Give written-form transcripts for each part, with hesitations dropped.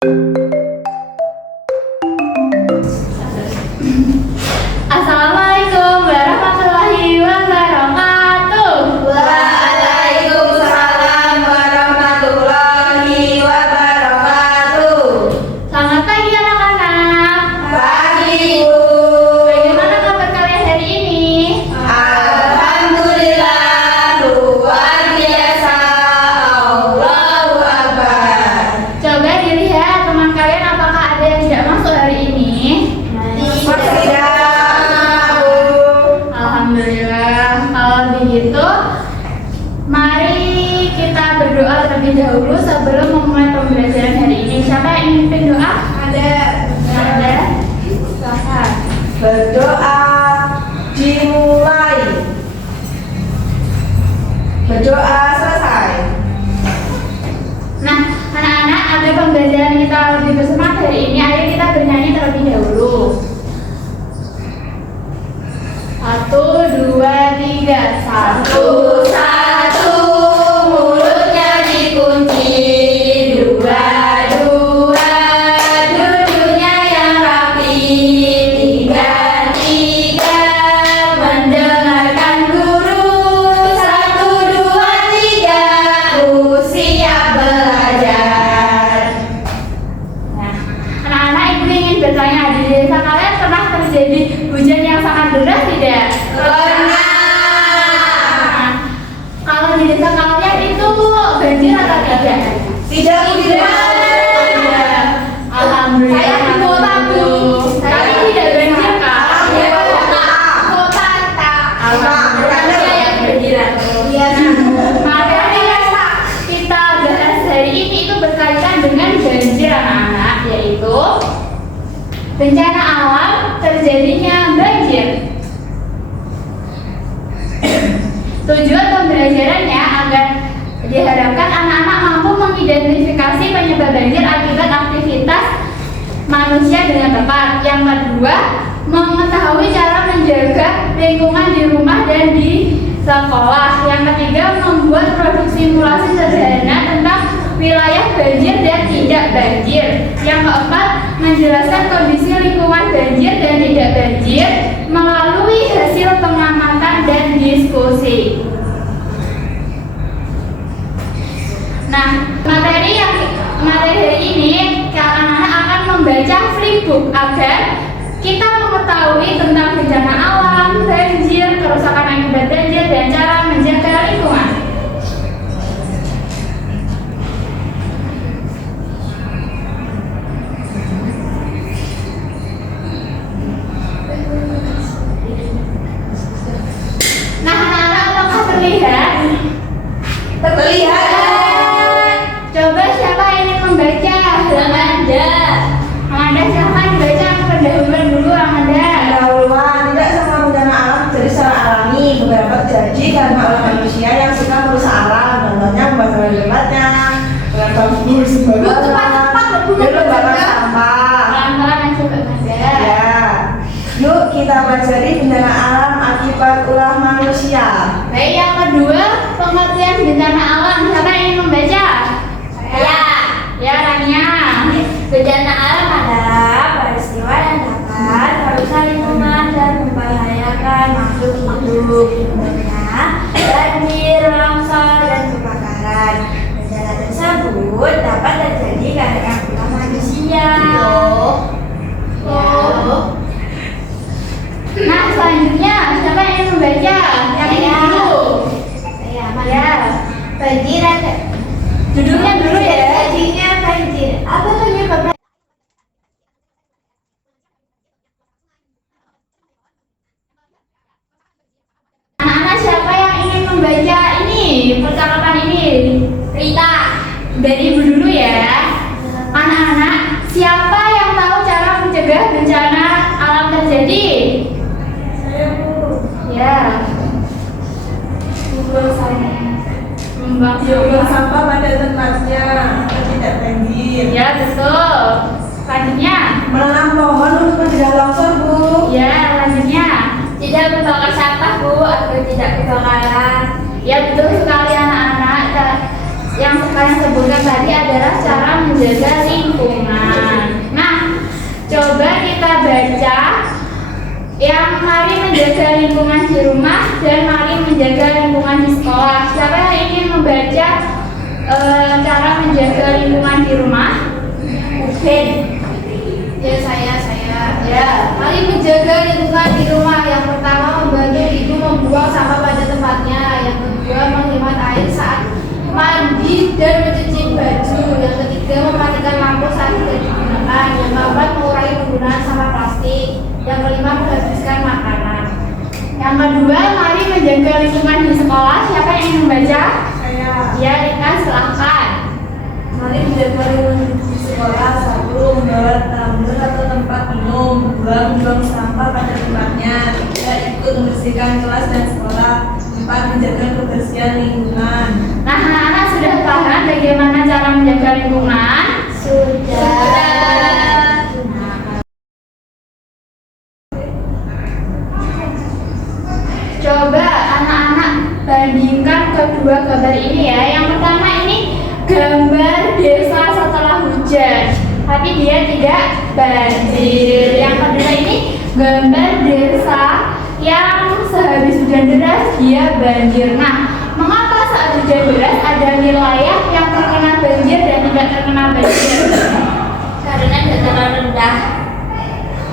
Assalamualaikum warahmatullahi wabarakatuh. Waalaikumsalam warahmatullahi wabarakatuh. Selamat pagi anak-anak. Pagi Bu. Bagaimana kabar kalian hari ini? Alhamdulillah luar biasa. Allahu Akbar. Coba dilihat teman kalian apakah ada yang tidak masuk hari ini? Tidak Bu. Alhamdulillah. Kalau begitu, mari kita berdoa terlebih dahulu sebelum memulai pembelajaran hari ini. Siapa yang ingin pimpin doa? Ada. Ada. Silakan. Berdoa dimulai. Berdoa selesai. Nah, anak-anak, agar pembelajaran kita lebih bersemangat hari ini, ayo kita bernyanyi terlebih dahulu. 1, 2, 3. Satu-satu mulutnya dikunci. Dua-dua duduknya yang rapi. Tiga-tiga mendengarkan guru. 1, 2, 3 aku siap belajar. Nah, anak-anak, ibu ingin bertanya, di desa kalian pernah terjadi hujan yang sangat deras tidak? Pernah. Nah, kalau di desa kalian itu banjir atau tidak? Tidak tidak. Tidak. Alhamdulillah. Saya di kota, Bu. Kami tidak banjir, Kak. Kota tak. Alhamdulillah yang banjiran. Iya. Materi yang kita bahas hari ini itu berkaitan dengan banjir anak-anak, yaitu bencana alam terjadinya banjir. Tujuan pembelajarannya agar diharapkan anak-anak mampu mengidentifikasi penyebab banjir akibat aktivitas manusia dengan tepat. Yang kedua, mengetahui cara menjaga lingkungan di rumah dan di sekolah. Yang ketiga, membuat produk simulasi sederhana tentang wilayah banjir dan tidak banjir. Yang keempat, menjelaskan kondisi lingkungan banjir dan tidak banjir melalui hasil pengamatan dan diskusi. Nah, materi hari ini anak-anak akan membaca flipbook agar kita mengetahui tentang bencana alam, banjir, kerusakan akibat banjir, dan cara menjaga lingkungan. Nah, anak-anak, apakah terlihat? Terlihat. Coba siapa yang ingin membaca? Amanda. Amanda, silakan dibaca pendahuluan dulu, Amanda. Pendahuluan, tidak semua bencana alam terjadi secara alami. Beberapa terjadi karena oleh manusia yang suka merusak alam. Contohnya pembakaran tempatnya, melempar bubur sembarangan, membakar sampah. Pelan-pelan aja, Mbak Amanda. Ya. Yuk kita pelajari bencana alam akibat ulah manusia. Baik, yang kedua, pengertian bencana alam. Siapa yang ingin membaca? Saya. Ya, Rania. Bencana alam adalah peristiwa yang dapat merusak lingkungan dan membahayakan makhluk hidup. Contohnya banjir, longsor, dan kebakaran. Bencana tersebut dapat terjadi karena ulah manusia. Nah, selanjutnya, siapa yang ingin membaca? Yang ini dulu. Ya. Banjir ada. Judulnya dulu ya. Terjadinya banjir. Apa penyebabnya? Anak-anak, siapa yang ingin membaca ini? Percakapan ini. Rita. Dari ibu dulu ya. Anak-anak, siapa yang tahu cara mencegah bencana alam terjadi? Saya Bu. Ya. Membuang sampah pada tempatnya, tidak banjir. Ya, betul. Selanjutnya. Menanam pohon untuk mencegah longsor, Bu. Ya, selanjutnya. Tidak membakar sampah, Bu, agar tidak kebakaran. Ya, betul sekali anak-anak. Yang kalian sebutkan tadi adalah cara menjaga lingkungan. menjaga lingkungan di rumah dan mari menjaga lingkungan di sekolah. Siapa yang ingin membaca cara menjaga lingkungan di rumah? Mungkin. Ya saya. Ya. Mari menjaga lingkungan di rumah. Yang pertama, membantu ibu membuang sampah pada tempatnya. Yang kedua, menghemat air saat mandi dan mencuci baju. Yang ketiga, mematikan lampu saat tidak digunakan. Yang keempat, mengurangi penggunaan sampah plastik. Yang kelima, menghabiskan makanan. Yang kedua, mari menjaga lingkungan di sekolah. Siapa yang ingin membaca? Saya. Ya, Rika, silahkan. Mari menjaga lingkungan di sekolah. 1. Membawa tumbler atau tempat minum. 2. Membuang sampah pada tempatnya. 3. Ikut membersihkan kelas dan sekolah. 4. Menjaga kebersihan lingkungan. Nah, anak-anak sudah paham bagaimana cara menjaga lingkungan? Sudah. Coba anak-anak bandingkan kedua gambar ini ya. Yang pertama ini gambar desa setelah hujan, tapi dia tidak banjir. Yang kedua ini gambar desa yang sehabis hujan deras dia banjir. Nah, mengapa saat hujan deras ada wilayah yang terkena banjir dan tidak terkena banjir? Karena dataran rendah.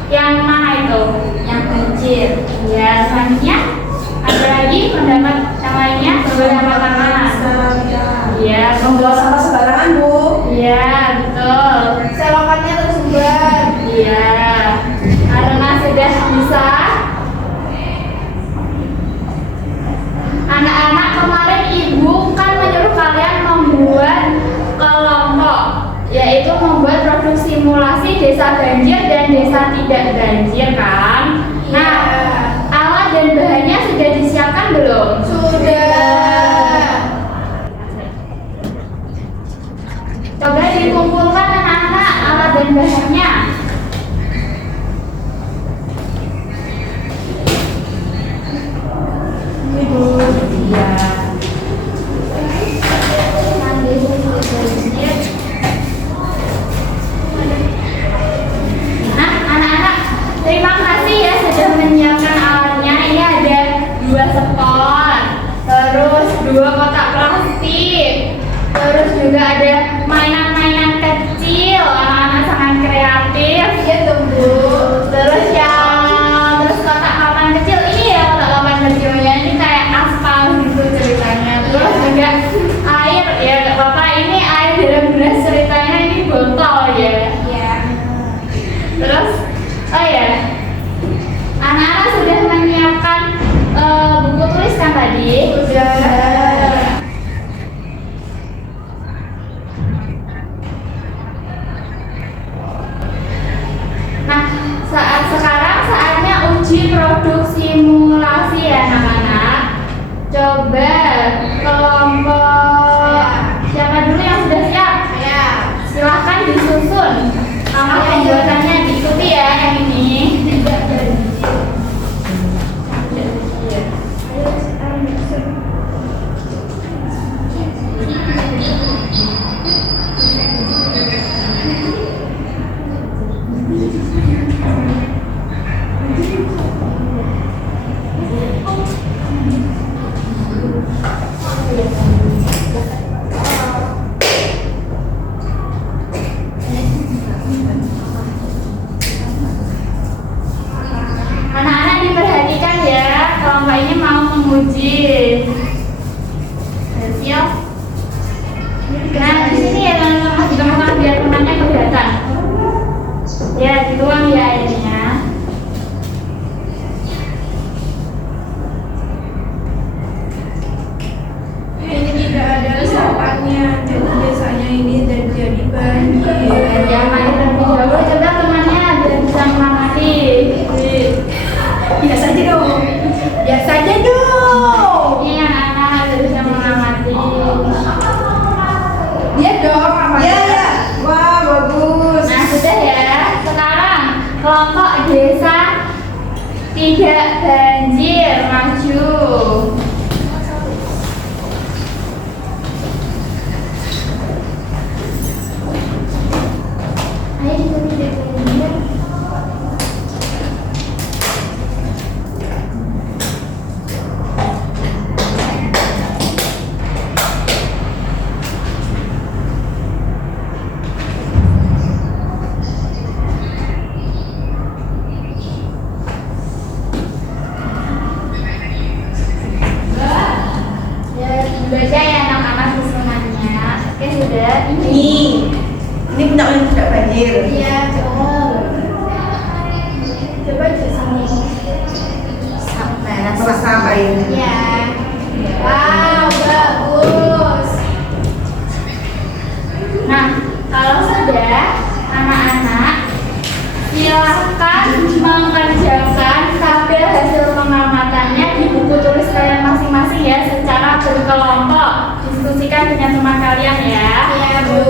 Yang mana itu? Yang banjir. Ya, selanjutnya ada lagi pendapat yang lainnya? Pendapat tangan. Iya, Membuang sampah sembarangan, Bu. Iya, betul. Selokannya tersumbat. Iya, karena sudah bisa. Anak-anak, kemarin ibu kan menyuruh kalian membuat kelompok, yaitu membuat produk simulasi desa banjir dan desa tidak banjir kan? Nah, alat dan bahannya sudah disiapkan belum? Sudah. Coba dikumpulkan anak-anak alat dan bahannya. Ini, Bu. Iya. Nah, anak-anak, terima kasih ya sudah menyiapkan alatnya. Ini ada 2 spon, terus 2 kotak plastik, terus juga ada mainan-mainan kecil. Anak-anak sangat kreatif. Gitu, Bu. Terus kotak papan kecil ini ya, kotak papan kecilnya ini kayak aspal gitu ceritanya. Terus juga air ya, nggak apa-apa, ini air dalam gelas ceritanya, ini botol ya. Ya. Terus oh ya, anak-anak sudah menyiapkan buku tulis kan tadi? Sudah. Nah, sekarang saatnya uji produk simulasi ya anak-anak. Coba kelompok siapa dulu yang sudah siap? Ya. Silahkan disusun. Nama pembuatannya diikuti ya yang ini. Anak-anak diperhatikan ya, kelompok ini mau menguji. Siap. Nah, di sini ya teman-teman, di teman-teman biar temannya kelihatan. Ya, dituang ya airnya. Ini tidak ada resapannya. Jadi biasanya ini jadi banjir. Ya, mari terlebih dahulu coba temannya biar bisa mengamati. Biasa aja dong. Biasa aja dong. Ini anak-anak harus bisa mengamati. Dia dong apa? Ya, ya. Wah, bagus. Nah, sudah ya. Sekarang kelompok desa tidak banjir maju. Ayo kita tidak banjir. tidak banjir? Iya, coba. Coba aja sini. Nah, merasap air. Iya. Wow, bagus. Nah, kalau sudah anak-anak silahkan mengerjakan tabel hasil pengamatannya di buku tulis kalian masing-masing ya, secara berkelompok. Diskusikan dengan teman kalian ya. Iya, Bu.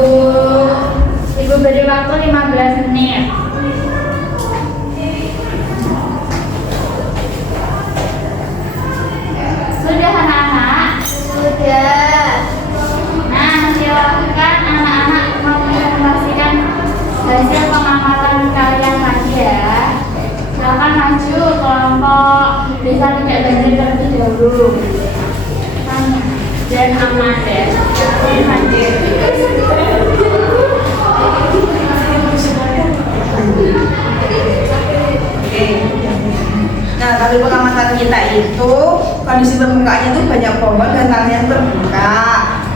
Ibu beri waktu 15 menit. Sudah anak-anak? Sudah. Nah, silakan anak-anak mempresentasikan hasil pengamatan kalian lagi ya. Silakan maju kelompok desa tidak banjir terlebih dahulu. Dan aman ya. Banjir. Oke. Nah, tapi pengamatan kita itu kondisi permukaannya tuh banyak pohon dan tanahnya tuh terbuka.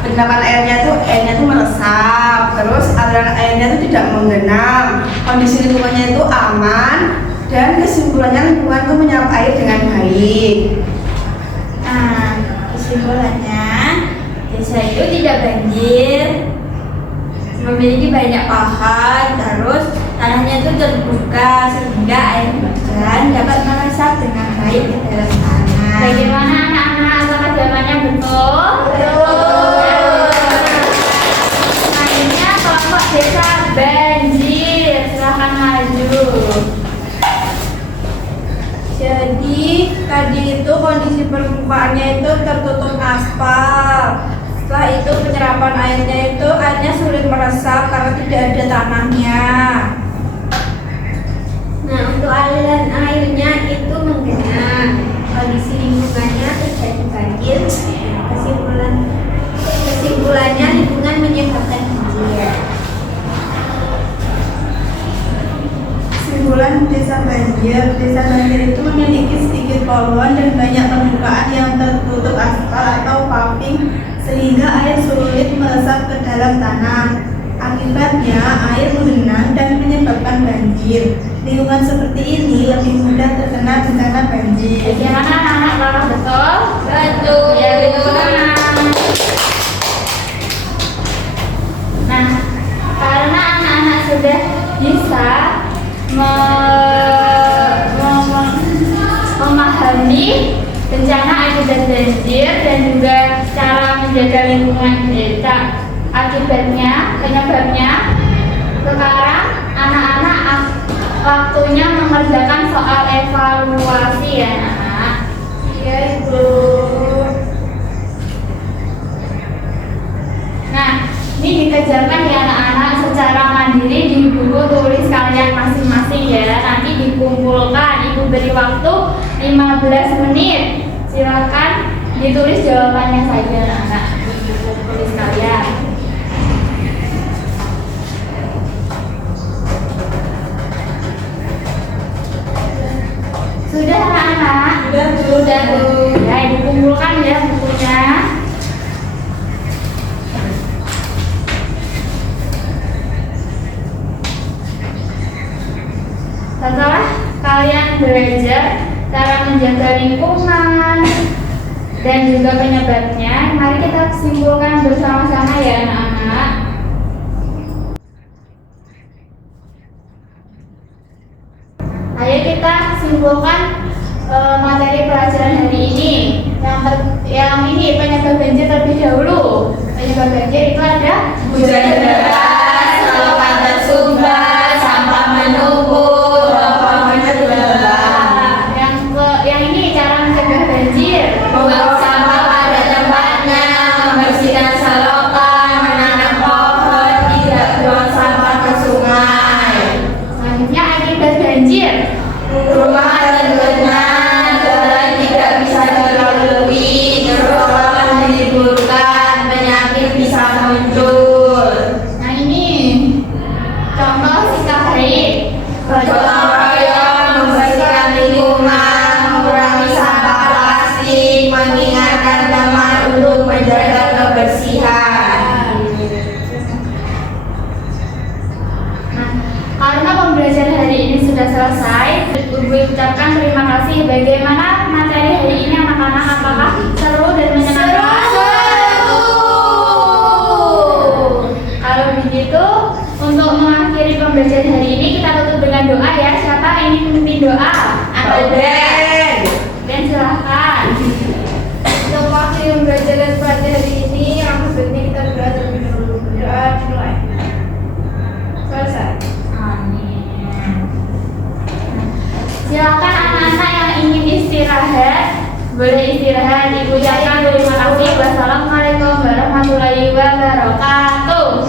Genangan airnya tuh meresap. Terus aliran airnya tuh tidak menggenang. Kondisi lingkungannya itu aman dan kesimpulannya lingkungan tuh menyerap air dengan baik. Nah, kesimpulannya desa itu tidak banjir, memiliki banyak pohon, terus tanahnya itu terbuka sehingga air hujan dapat meresap dengan baik ke dalam tanah. Bagaimana anak-anak? Apakah jawabannya betul? Selanjutnya kelompok desa banjir, silahkan maju. Jadi tadi itu kondisi permukaannya itu tertutup aspal. Setelah itu penyerapan airnya sulit meresap karena tidak ada tanahnya. Nah, untuk aliran airnya itu menggenang, kondisi lingkungannya terjadi banjir. Kesimpulannya lingkungan menyebabkan banjir. Kesimpulan desa banjir itu memiliki sedikit pohon dan banyak permukaan yang tertutup aspal atau paving sehingga air sulit meresap ke dalam tanah. Akibatnya air menggenang dan menyebabkan banjir. Lingkungan seperti ini lebih mudah terkena bencana banjir. Bagaimana anak-anak? Apakah betul? Betul. Ya, betul. Nah, karena anak-anak sudah bisa memahami bencana akibat banjir dan juga cara menjaga lingkungan desa akibatnya, penyebabnya, sekarang anak-anak waktunya mengerjakan soal evaluasi ya anak-anak. Ya, Ibu. Nah, ini dikerjakan ya anak-anak secara mandiri di buku tulis kalian masing-masing ya. Nanti dikumpulkan, Ibu beri waktu 15 menit. Silakan ditulis jawabannya saja anak-anak di buku tulis kalian. Sudah anak-anak? Sudah, Bu. Ya, dikumpulkan ya bukunya. Setelah kalian belajar cara menjaga lingkungan dan juga penyebabnya, mari kita simpulkan bersama-sama ya anak-anak. Ayo kita simpulkan materi pelajaran hari ini. Yang ini penyebab banjir terlebih dahulu. Penyebab banjir itu ada Hujan deras, luapan tersumbat, sampah menumpuk, rokok berlebar. Yang ini cara mencegah banjir. Membuang sampah pada tempatnya, membersihkan selokan, menanam pohon, tidak buang sampah ke sungai. Selanjutnya akibat banjir. Rumah tergenang, jalan tidak bisa dilalui, sekolah diliburkan, penyakit bisa muncul. Nah ini contoh sikap baik. Gotong royong, membersihkan lingkungan, mengurangi sampah plastik, mengingatkan teman untuk menjaga kebersihan. ini sudah selesai. Ibu ucapkan terima kasih. Bagaimana materi hari ini anak-anak? Apakah seru dan menyenangkan? Kalau begitu, untuk mengakhiri pembelajaran hari ini kita tutup dengan doa ya. Siapa ingin memimpin doa? Dan silahkan. Untuk mengakhiri pembelajaran pada hari ini, langkah sebaiknya kita berdoa terlebih dahulu. Berdoa dimulai. Selesai. Amin. Silakan anak-anak yang ingin istirahat, boleh istirahat. Ibu ucapkan terima kasih. Wassalamualaikum warahmatullahi wabarakatuh.